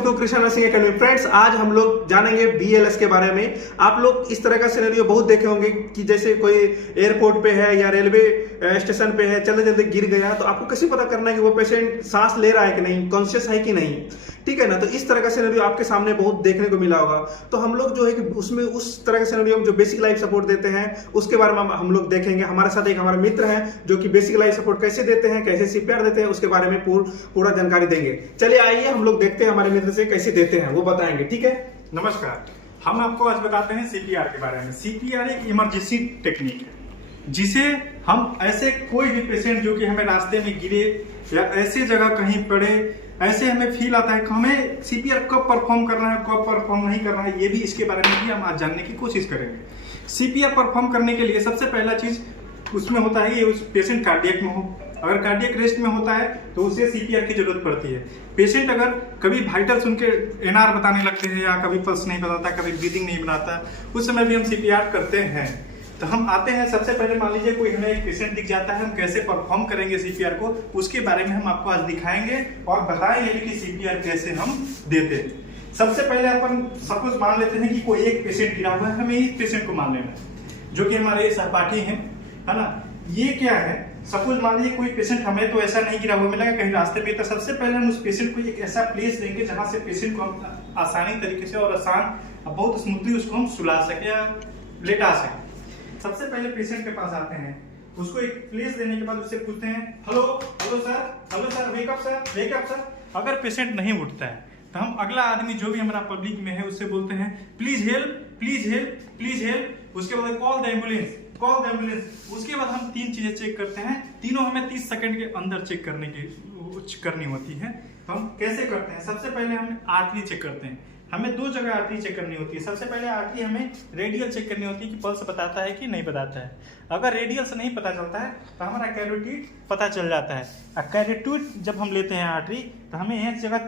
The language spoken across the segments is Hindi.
तो कृष्णा नर्सिंग एकेडमी फ्रेंड्स, आज हम लोग जानेंगे BLS के बारे में। आप लोग इस तरह का सिनेरियो बहुत देखे होंगे कि जैसे कोई एयरपोर्ट पे है या रेलवे स्टेशन पे है, चलते चलते गिर गया, तो आपको कैसे पता करना है कि वो पेशेंट सांस ले रहा है कि नहीं, कॉन्शियस है कि नहीं, ठीक है ना। तो इस तरह का सिनेरियो आपके सामने बहुत देखने को मिला होगा। तो हम लोग जो है कि उसमें उस तरह के सिनेरियो में जो बेसिक लाइफ सपोर्ट देते हैं उसके बारे में हम लोग देखेंगे। हमारे साथ एक हमारे मित्र हैं जो कि बेसिक लाइफ सपोर्ट कैसे देते हैं, कैसे CPR देते हैं, उसके बारे में पूरा जानकारी देंगे। चलिए आइए हम लोग देखते हैं हमारे मित्र से कैसे देते हैं, वो बताएंगे, ठीक है। नमस्कार, हम आपको आज बताते हैं CPR के बारे में। CPR एक इमरजेंसी टेक्निक है जिसे हम ऐसे कोई भी पेशेंट जो कि हमें रास्ते में गिरे या ऐसे जगह कहीं पड़े, ऐसे हमें फील आता है कि हमें CPR कब परफॉर्म करना है, कब परफॉर्म नहीं करना है, ये भी इसके बारे में भी हम आज जानने की कोशिश करेंगे। CPR परफॉर्म करने के लिए सबसे पहला चीज उसमें होता है कि उस पेशेंट कार्डियक में हो। अगर कार्डियक रेस्ट में होता है तो उसे CPR की जरूरत पड़ती है। पेशेंट अगर कभी वाइटल सुन के NR बताने लगते हैं या कभी पल्स नहीं बताता, कभी ब्रीदिंग नहीं बनाता, उस समय भी हम CPR करते हैं। तो हम आते हैं, सबसे पहले मान लीजिए कोई हमें एक पेशेंट दिख जाता है, हम कैसे परफॉर्म करेंगे CPR को, उसके बारे में हम आपको आज दिखाएंगे और बताएंगे कि CPR कैसे हम देते हैं। सबसे पहले अपन सपोज मान लेते हैं कि कोई एक पेशेंट गिरा हुआ है, हमें इस पेशेंट को मान लेना है जो कि हमारे सहपाठी हैं, है ना। ये क्या है, सपोज मान लीजिए कोई पेशेंट हमें तो ऐसा नहीं गिरा हुआ मिलेगा कहीं रास्ते में, तो सबसे पहले हम उस पेशेंट को एक ऐसा प्लेस देंगे जहां से पेशेंट को हम आसानी तरीके से और आसान बहुत स्मूथली उसको हम सुला सके या लेटा सके। सबसे पहले पेशेंट के पास आते हैं, उसको एक प्लेस देने के बाद उससे पूछते हैं hello hello sir, wake up sir. अगर पेशेंट नहीं उठता है तो हम अगला आदमी जो भी हमारा पब्लिक में है उससे बोलते हैं प्लीज हेल्प। उसके बाद कॉल द एम्बुलेंस। उसके बाद हम 3 चीजें चेक करते हैं, तीनों हमें 30 सेकंड के अंदर चेक करनी होती है। तो हम कैसे करते हैं, सबसे पहले हम आर्टरी चेक करते हैं। हमें 2 जगह आर्टरी चेक करनी होती है। सबसे पहले आर्टरी हमें रेडियल चेक करनी होती है कि पल्स बताता है कि नहीं बताता है। अगर रेडियल से नहीं पता चलता है तो हमारा कैरोटिड पता चल जाता है। और कैरोटिड जब हम लेते हैं आर्टरी, तो हमें एक जगह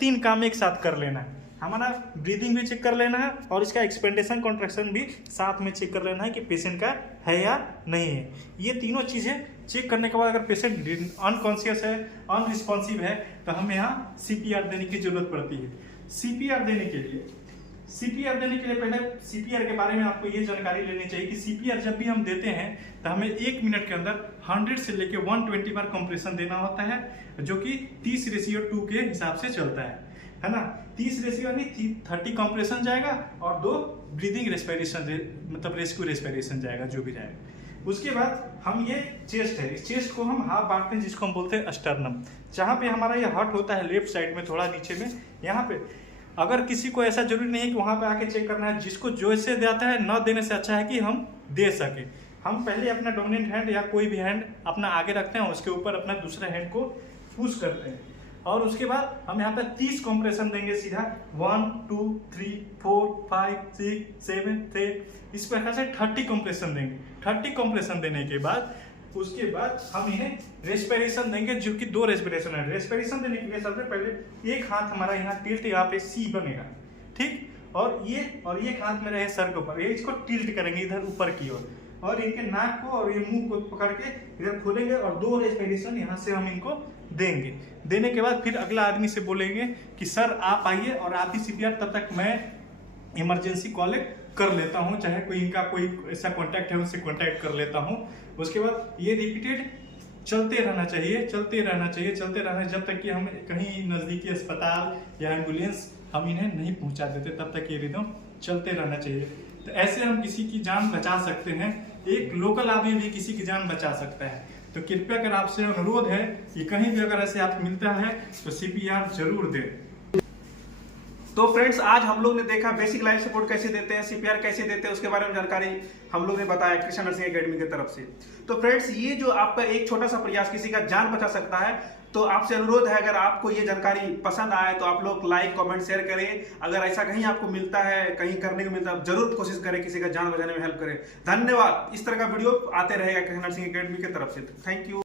तीन काम एक साथ कर लेना है। हमारा ब्रीदिंग भी चेक कर लेना है और इसका एक्सपेंडेशन कॉन्ट्रैक्शन भी साथ में चेक कर लेना है कि पेशेंट का है या नहीं है। ये तीनों चीजें चेक करने के बाद अगर पेशेंट अनकॉन्शियस है, अनरिस्पॉन्सिव है, तो हमें यहाँ CPR देने की जरूरत पड़ती है। CPR देने के लिए पहले CPR के बारे में आपको ये जानकारी लेनी चाहिए कि CPR जब भी हम देते हैं तो हमें 1 मिनट के अंदर 100 से लेके 120 बार कंप्रेशन देना होता है, जो कि 30:2 के हिसाब से चलता है ना। 30 रेशियो यानी 30 कंप्रेशन जाएगा और 2 ब्रीदिंग रेस्पिरेशन, मतलब रेस्क्यू रेस्पिरेशन जाएगा, जो भी जाएगा। उसके बाद हम ये चेस्ट है, इस चेस्ट को हम हाफ बांटते हैं जिसको हम बोलते हैं स्टर्नम। जहाँ पे हमारा ये हार्ट होता है लेफ्ट साइड में थोड़ा नीचे में, यहाँ पे अगर किसी को ऐसा जरूरी नहीं है कि वहाँ पे आके चेक करना है, जिसको जो ऐसे देता है न देने से अच्छा है कि हम दे सके। हम पहले अपना डोमिनेंट हैंड या कोई भी हैंड अपना आगे रखते हैं, उसके ऊपर अपना दूसरा हैंड को पुश करते हैं और उसके बाद हम यहाँ पे 30 कंप्रेशन देंगे सीधा। 1 2 3 4 5 6 7 8 इस प्रकार से 30 कंप्रेशन देंगे। 30 कंप्रेशन देने के बाद उसके बाद हम इन्हें रेस्पिरेशन देंगे, जो कि 2 रेस्पिरेशन है। रेस्पिरेशन देने के लिए सबसे पहले एक हाथ हमारा यहाँ टिल्ट, यहाँ पे C बनेगा, ठीक, और ये हाथ में रहे सर के ऊपर, ये इसको टिल्ट करेंगे इधर ऊपर की ओर, और इनके नाक को और ये मुंह को पकड़ के इधर खोलेंगे और 2 रेस्पिरेशन यहाँ से हम इनको देंगे। देने के बाद फिर अगला आदमी से बोलेंगे कि सर आप आइए और आप ही CPR, तब तक मैं इमरजेंसी कॉल कर लेता हूँ, चाहे कोई इनका कोई ऐसा कॉन्टैक्ट है उससे कॉन्टैक्ट कर लेता हूँ। उसके बाद ये रिपीटेड चलते रहना चाहिए जब तक कि हम कहीं नज़दीकी अस्पताल या एम्बुलेंस हम इन्हें नहीं पहुँचा देते, तब तक ये रिदम चलते रहना चाहिए। तो ऐसे हम किसी की जान बचा सकते हैं, एक लोकल आदमी भी किसी की जान बचा सकता है। तो कृपया कर आपसे अनुरोध है कि कहीं भी अगर ऐसे आप मिलता है तो CPR जरूर दें। तो फ्रेंड्स, आज हम लोग ने देखा बेसिक लाइफ सपोर्ट कैसे देते हैं, CPR कैसे देते हैं, उसके बारे में जानकारी हम लोग ने बताया कृष्णा नर्सिंग एकेडमी की तरफ से। तो फ्रेंड्स, ये जो आपका एक छोटा सा प्रयास किसी का जान बचा सकता है, तो आपसे अनुरोध है अगर आपको ये जानकारी पसंद आए तो आप लोग लाइक कमेंट शेयर करें। अगर ऐसा कहीं आपको मिलता है, कहीं करने को मिलता है, जरूर कोशिश करें किसी का जान बचाने में हेल्प करें। धन्यवाद। इस तरह का वीडियो आते रहेगा कृष्णा नर्सिंग एकेडमी की तरफ से। Thank you.